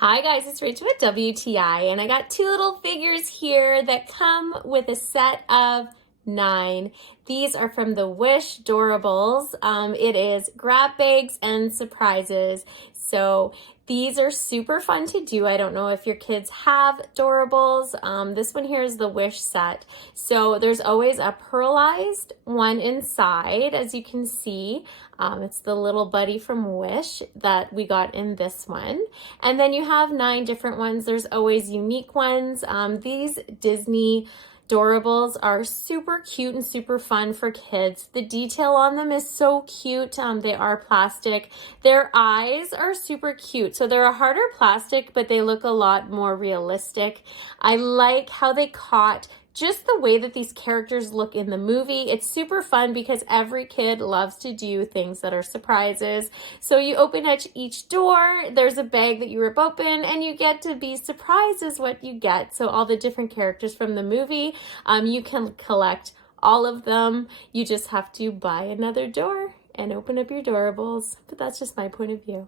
Hi guys, it's Rachel with WTI, and I got two little figures here that come with a set of 9. These are from the Wish Doorables. It is grab bags and surprises. So these are super fun to do. I don't know if your kids have Doorables. This one here is the Wish set. So there's always a pearlized one inside, as you can see. It's the little buddy from Wish that we got in this one. And then you have 9 different ones. There's always unique ones. These Disney Doorables are super cute and super fun for kids. The detail on them is so cute. They are plastic. Their eyes are super cute. So they're a harder plastic, but they look a lot more realistic. I like how they caught just the way that these characters look in the movie. It's super fun because every kid loves to do things that are surprises. So you open each door, there's a bag that you rip open, and you get to be surprised as what you get. So all the different characters from the movie, you can collect all of them. You just have to buy another door and open up your Doorables. But that's just my point of view.